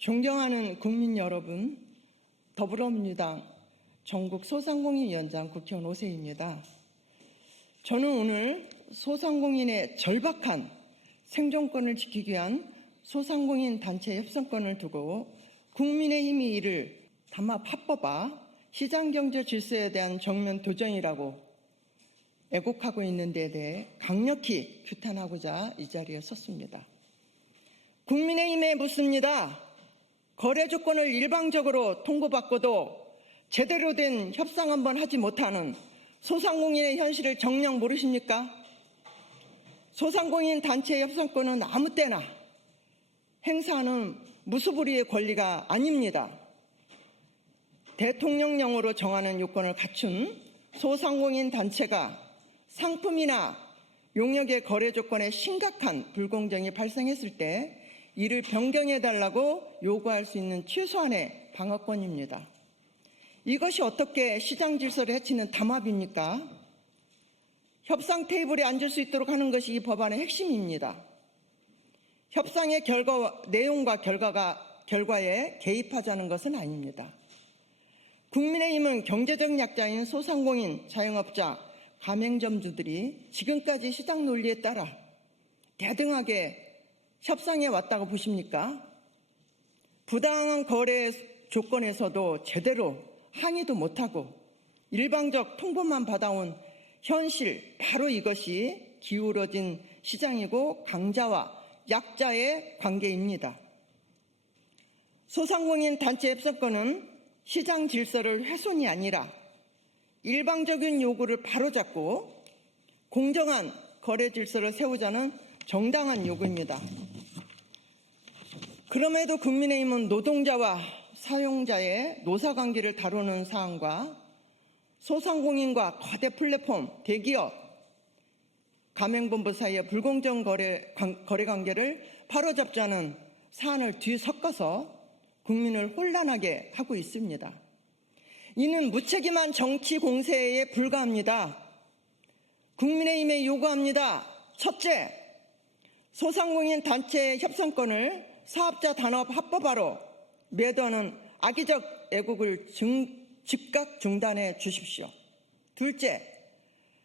존경하는 국민 여러분, 더불어민주당 전국 소상공인위원장 국회의원 오세희입니다. 저는 오늘 소상공인의 절박한 생존권을 지키기 위한 소상공인 단체 협상권을 두고 국민의힘이 이를 담합 합법화 시장경제 질서에 대한 정면 도전이라고 애곡하고 있는 데 대해 강력히 규탄하고자 이 자리에 섰습니다. 국민의힘에 묻습니다. 거래 조건을 일방적으로 통보받고도 제대로 된 협상 한번 하지 못하는 소상공인의 현실을 정녕 모르십니까? 소상공인 단체 협상권은 아무 때나 행사하는 무소불위의 권리가 아닙니다. 대통령령으로 정하는 요건을 갖춘 소상공인 단체가 상품이나 용역의 거래 조건에 심각한 불공정이 발생했을 때 이를 변경해달라고 요구할 수 있는 최소한의 방어권입니다. 이것이 어떻게 시장 질서를 해치는 담합입니까? 협상 테이블에 앉을 수 있도록 하는 것이 이 법안의 핵심입니다. 협상의 내용과 결과에 개입하자는 것은 아닙니다. 국민의힘은 경제적 약자인 소상공인, 자영업자, 가맹점주들이 지금까지 시장 논리에 따라 대등하게 협상해 왔다고 보십니까? 부당한 거래 조건에서도 제대로 항의도 못하고 일방적 통보만 받아온 현실, 바로 이것이 기울어진 시장이고 강자와 약자의 관계입니다. 소상공인 단체 협상권은 시장 질서를 훼손이 아니라 일방적인 요구를 바로잡고 공정한 거래 질서를 세우자는 정당한 요구입니다. 그럼에도 국민의힘은 노동자와 사용자의 노사관계를 다루는 사안과 소상공인과 거대 플랫폼, 대기업, 가맹본부 사이의 불공정 거래 관계를 바로잡자는 사안을 뒤섞어서 국민을 혼란하게 하고 있습니다. 이는 무책임한 정치 공세에 불과합니다. 국민의힘에 요구합니다. 첫째, 소상공인 단체 협상권을 사업자 단합 합법화로 매도하는 악의적 애국을 즉각 중단해 주십시오. 둘째,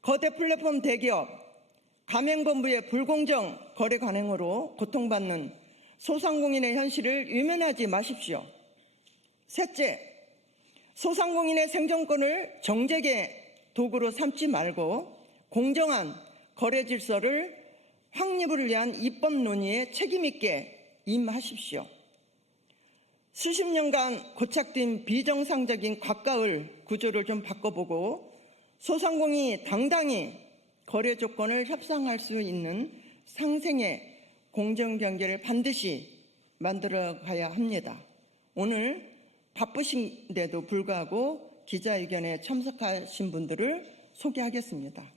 거대 플랫폼 대기업, 가맹본부의 불공정 거래 관행으로 고통받는 소상공인의 현실을 외면하지 마십시오. 셋째, 소상공인의 생존권을 정쟁의 도구로 삼지 말고 공정한 거래 질서를 확립을 위한 입법 논의에 책임있게 임하십시오. 수십 년간 고착된 비정상적인 곽가을 구조를 좀 바꿔보고 소상공인이 당당히 거래 조건을 협상할 수 있는 상생의 공정경제를 반드시 만들어가야 합니다. 오늘 바쁘신데도 불구하고 기자회견에 참석하신 분들을 소개하겠습니다.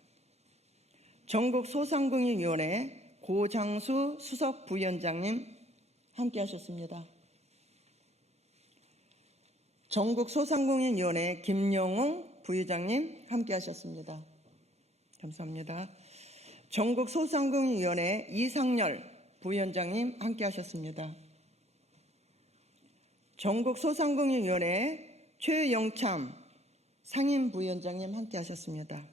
전국 소상공인위원회 고장수 수석 부위원장님 함께 하셨습니다. 전국 소상공인위원회 김영웅 부회장님 함께 하셨습니다. 감사합니다. 전국 소상공인위원회 이상열 부위원장님 함께 하셨습니다. 전국 소상공인위원회 최영참 상임부위원장님 함께 하셨습니다.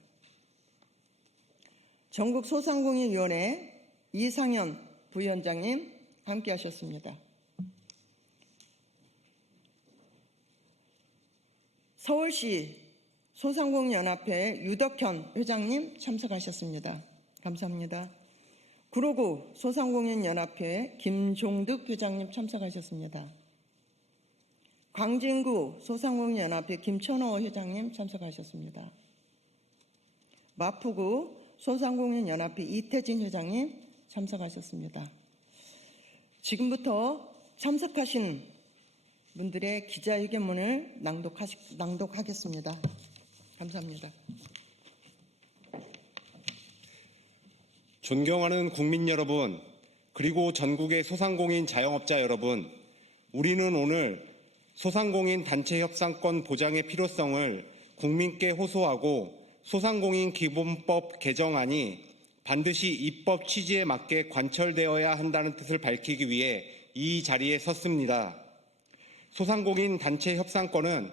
전국 소상공인위원회 이상현 부위원장님 함께 하셨습니다. 서울시 소상공인연합회 유덕현 회장님 참석하셨습니다. 감사합니다. 구로구 소상공인연합회 김종득 회장님 참석하셨습니다. 광진구 소상공인연합회 김천호 회장님 참석하셨습니다. 마포구 소상공인연합회 이태진 회장님 참석하셨습니다. 지금부터 참석하신 분들의 기자회견문을 낭독하겠습니다. 감사합니다. 존경하는 국민 여러분, 그리고 전국의 소상공인 자영업자 여러분, 우리는 오늘 소상공인 단체 협상권 보장의 필요성을 국민께 호소하고 소상공인 기본법 개정안이 반드시 입법 취지에 맞게 관철되어야 한다는 뜻을 밝히기 위해 이 자리에 섰습니다. 소상공인 단체 협상권은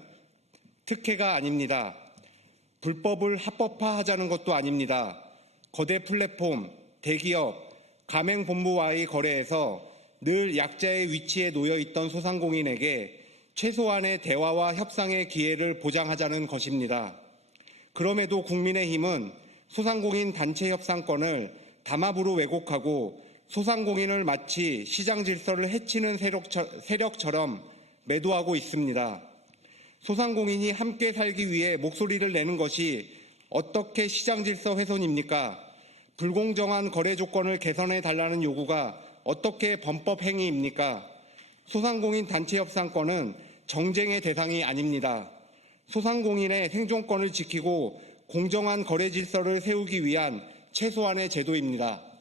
특혜가 아닙니다. 불법을 합법화하자는 것도 아닙니다. 거대 플랫폼, 대기업, 가맹본부와의 거래에서 늘 약자의 위치에 놓여 있던 소상공인에게 최소한의 대화와 협상의 기회를 보장하자는 것입니다. 그럼에도 국민의힘은 소상공인 단체 협상권을 담합으로 왜곡하고 소상공인을 마치 시장 질서를 해치는 세력처럼 매도하고 있습니다. 소상공인이 함께 살기 위해 목소리를 내는 것이 어떻게 시장 질서 훼손입니까? 불공정한 거래 조건을 개선해 달라는 요구가 어떻게 범법 행위입니까? 소상공인 단체 협상권은 정쟁의 대상이 아닙니다. 소상공인의 생존권을 지키고 공정한 거래 질서를 세우기 위한 최소한의 제도입니다.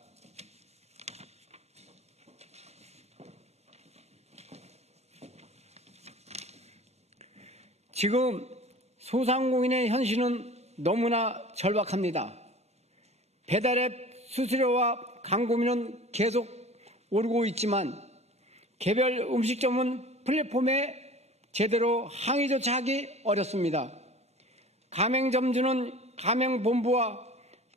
지금 소상공인의 현실은 너무나 절박합니다. 배달앱 수수료와 광고비는 계속 오르고 있지만 개별 음식점은 플랫폼에 제대로 항의조차 하기 어렵습니다. 가맹점주는 가맹본부와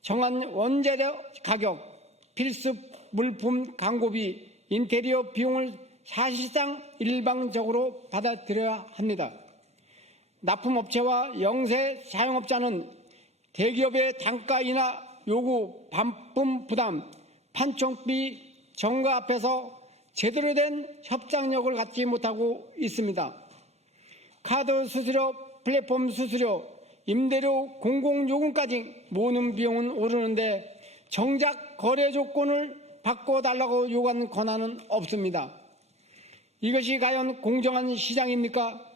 정한 원재료 가격, 필수 물품 광고비, 인테리어 비용을 사실상 일방적으로 받아들여야 합니다. 납품업체와 영세 자영업자는 대기업의 단가 인하 요구, 반품 부담, 판촉비 정가 앞에서 제대로 된 협상력을 갖지 못하고 있습니다. 카드 수수료, 플랫폼 수수료, 임대료, 공공요금까지 모으는 비용은 오르는데 정작 거래 조건을 바꿔달라고 요구하는 권한은 없습니다. 이것이 과연 공정한 시장입니까?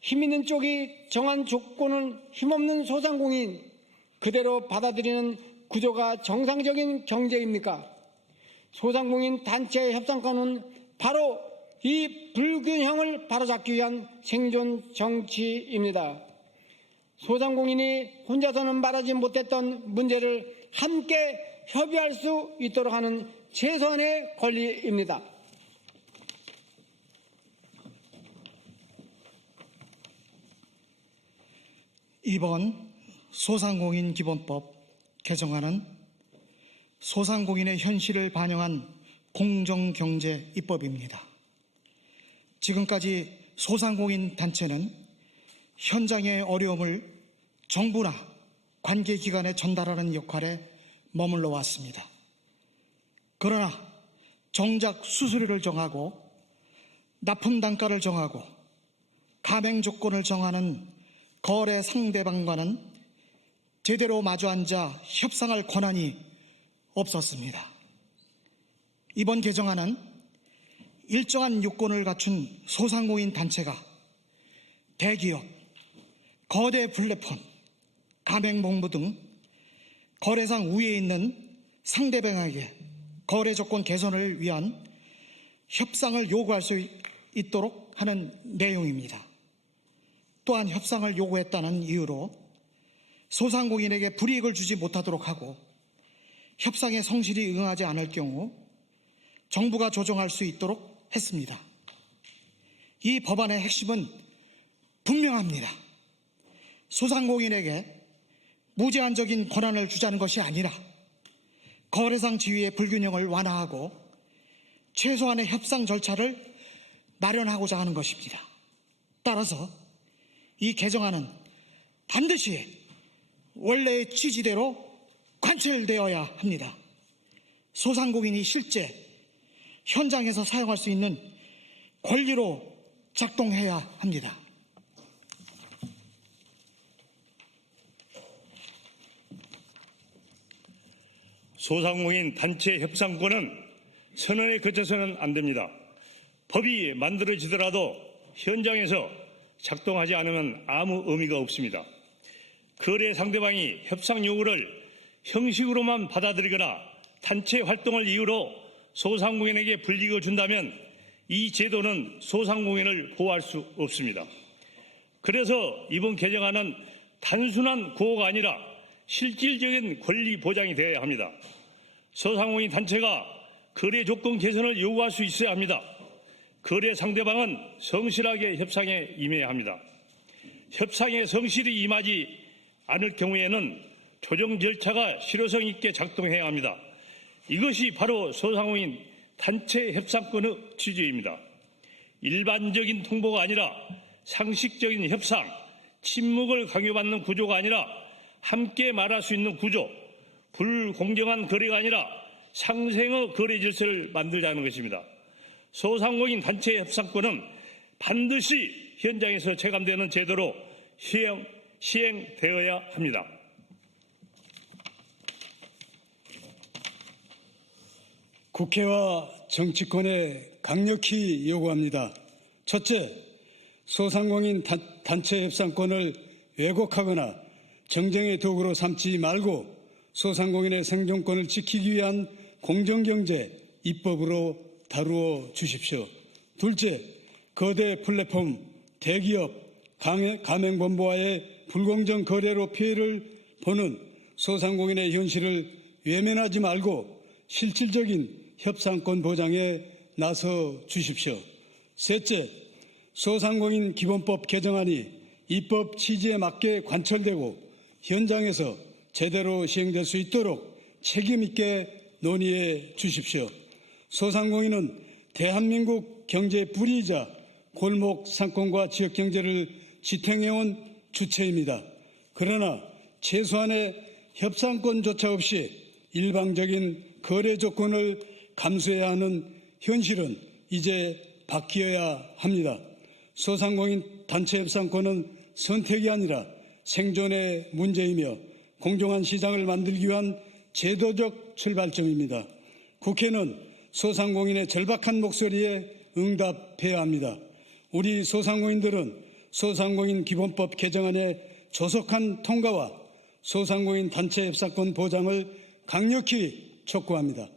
힘있는 쪽이 정한 조건을 힘없는 소상공인 그대로 받아들이는 구조가 정상적인 경제입니까? 소상공인 단체 협상권은 바로 이 불균형을 바로잡기 위한 생존 정치입니다. 소상공인이 혼자서는 말하지 못했던 문제를 함께 협의할 수 있도록 하는 최소한의 권리입니다. 이번 소상공인 기본법 개정안은 소상공인의 현실을 반영한 공정경제 입법입니다. 지금까지 소상공인 단체는 현장의 어려움을 정부나 관계기관에 전달하는 역할에 머물러 왔습니다. 그러나 정작 수수료를 정하고 납품 단가를 정하고 가맹 조건을 정하는 거래 상대방과는 제대로 마주 앉아 협상할 권한이 없었습니다. 이번 개정안은 일정한 요건을 갖춘 소상공인 단체가 대기업, 거대 플랫폼, 가맹본부 등 거래상 우위에 있는 상대방에게 거래 조건 개선을 위한 협상을 요구할 수 있도록 하는 내용입니다. 또한 협상을 요구했다는 이유로 소상공인에게 불이익을 주지 못하도록 하고 협상에 성실히 응하지 않을 경우 정부가 조정할 수 있도록 했습니다. 이 법안의 핵심은 분명합니다. 소상공인에게 무제한적인 권한을 주자는 것이 아니라 거래상 지위의 불균형을 완화하고 최소한의 협상 절차를 마련하고자 하는 것입니다. 따라서 이 개정안은 반드시 원래의 취지대로 관철되어야 합니다. 소상공인이 실제 현장에서 사용할 수 있는 권리로 작동해야 합니다. 소상공인 단체 협상권은 선언에 그쳐서는 안 됩니다. 법이 만들어지더라도 현장에서 작동하지 않으면 아무 의미가 없습니다. 거래 상대방이 협상 요구를 형식으로만 받아들이거나 단체 활동을 이유로 소상공인에게 불이익을 준다면 이 제도는 소상공인을 보호할 수 없습니다. 그래서 이번 개정안은 단순한 구호가 아니라 실질적인 권리 보장이 되어야 합니다. 소상공인 단체가 거래 조건 개선을 요구할 수 있어야 합니다. 거래 상대방은 성실하게 협상에 임해야 합니다. 협상에 성실히 임하지 않을 경우에는 조정 절차가 실효성 있게 작동해야 합니다. 이것이 바로 소상공인 단체 협상권의 취지입니다. 일반적인 통보가 아니라 상식적인 협상, 침묵을 강요받는 구조가 아니라 함께 말할 수 있는 구조, 불공정한 거래가 아니라 상생의 거래 질서를 만들자는 것입니다. 소상공인 단체 협상권은 반드시 현장에서 체감되는 제도로 시행되어야 합니다. 국회와 정치권에 강력히 요구합니다. 첫째, 소상공인 단체 협상권을 왜곡하거나 정쟁의 도구로 삼지 말고 소상공인의 생존권을 지키기 위한 공정경제 입법으로 다루어 주십시오. 둘째, 거대 플랫폼, 대기업, 가맹본부와의 불공정 거래로 피해를 보는 소상공인의 현실을 외면하지 말고 실질적인 협상권 보장에 나서 주십시오. 셋째, 소상공인 기본법 개정안이 입법 취지에 맞게 관철되고 현장에서 제대로 시행될 수 있도록 책임 있게 논의해 주십시오. 소상공인은 대한민국 경제의 뿌리이자 골목 상권과 지역 경제를 지탱해온 주체입니다. 그러나 최소한의 협상권조차 없이 일방적인 거래 조건을 감수해야 하는 현실은 이제 바뀌어야 합니다. 소상공인 단체 협상권은 선택이 아니라 생존의 문제이며 공정한 시장을 만들기 위한 제도적 출발점입니다. 국회는 소상공인의 절박한 목소리에 응답해야 합니다. 우리 소상공인들은 소상공인 기본법 개정안의 조속한 통과와 소상공인 단체 협상권 보장을 강력히 촉구합니다.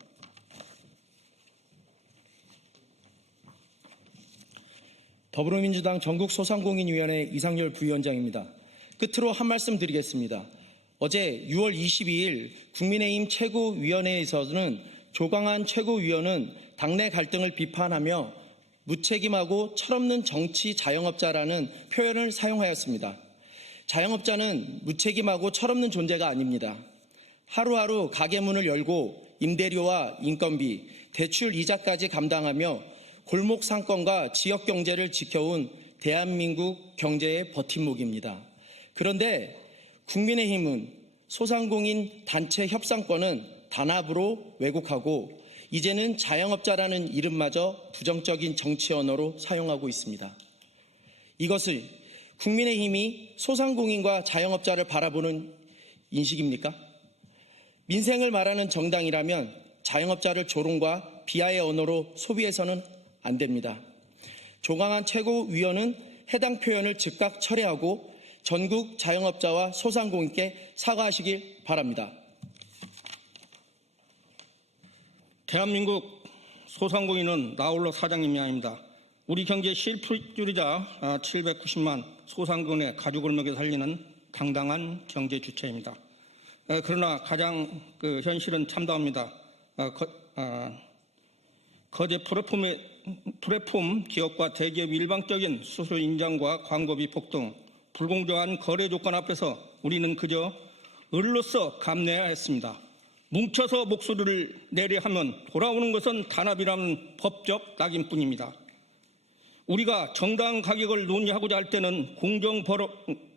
더불어민주당 전국소상공인위원회 이상열 부위원장입니다. 끝으로 한 말씀 드리겠습니다. 어제 6월 22일 국민의힘 최고위원회에서는 조광한 최고위원은 당내 갈등을 비판하며 무책임하고 철없는 정치 자영업자라는 표현을 사용하였습니다. 자영업자는 무책임하고 철없는 존재가 아닙니다. 하루하루 가게 문을 열고 임대료와 인건비, 대출 이자까지 감당하며 골목 상권과 지역 경제를 지켜온 대한민국 경제의 버팀목입니다. 그런데 국민의힘은 소상공인 단체 협상권은 단합으로 왜곡하고 이제는 자영업자라는 이름마저 부정적인 정치 언어로 사용하고 있습니다. 이것을 국민의힘이 소상공인과 자영업자를 바라보는 인식입니까? 민생을 말하는 정당이라면 자영업자를 조롱과 비하의 언어로 소비해서는 안 됩니다. 조광한 최고위원은 해당 표현을 즉각 철회하고 전국 자영업자와 소상공인께 사과하시길 바랍니다. 대한민국 소상공인은 나홀로 사장님이 아닙니다. 우리 경제 실핏줄이자 790만 소상공인의 가족을 먹여 살리는 당당한 경제 주체입니다. 그러나 가장 현실은 참담합니다. 거대 플랫폼 기업과 대기업 일방적인 수수료 인상과 광고 비폭 등 불공정한 거래 조건 앞에서 우리는 그저 을로서 감내해야 했습니다. 뭉쳐서 목소리를 내려 하면 돌아오는 것은 단합이라는 법적 낙인뿐입니다. 우리가 정당 가격을 논의하고자 할 때는 공정거래법에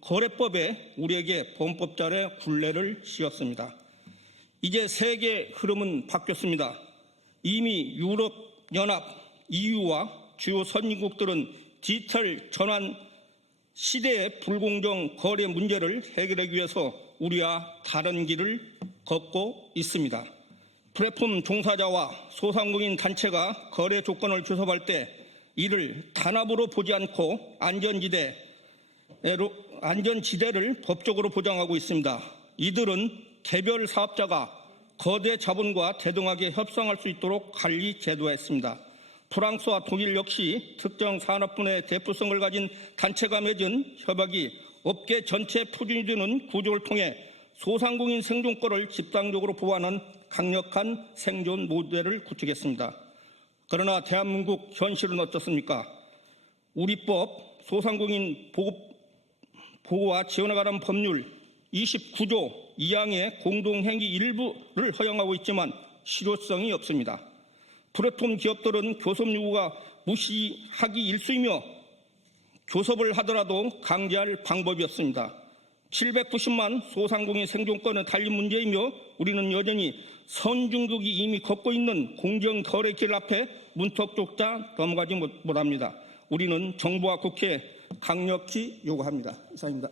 우리에게 범법자의 굴레를 씌웠습니다. 이제 세계 흐름은 바뀌었습니다. 이미 유럽연합, EU와 주요 선진국들은 디지털 전환 시대의 불공정 거래 문제를 해결하기 위해서 우리와 다른 길을 걷고 있습니다. 플랫폼 종사자와 소상공인 단체가 거래 조건을 주섭할 때 이를 단합으로 보지 않고 안전지대를 법적으로 보장하고 있습니다. 이들은 개별 사업자가 거대 자본과 대등하게 협상할 수 있도록 관리 제도화했습니다. 프랑스와 독일 역시 특정 산업분야의 대표성을 가진 단체가 맺은 협약이 업계 전체 표준이 되는 구조를 통해 소상공인 생존권을 집단적으로 보호하는 강력한 생존 모델을 구축했습니다. 그러나 대한민국 현실은 어떻습니까? 우리법 소상공인 보호와 지원에 관한 법률 29조 2항의 공동행위 일부를 허용하고 있지만 실효성이 없습니다. 플랫폼 기업들은 교섭 요구가 무시하기 일쑤이며 교섭을 하더라도 강제할 방법이 없습니다. 790만 소상공인 생존권은 달린 문제이며 우리는 여전히 선진국이 이미 걷고 있는 공정거래 길 앞에 문턱조차 넘어가지 못합니다. 우리는 정부와 국회에 강력히 요구합니다. 이상입니다.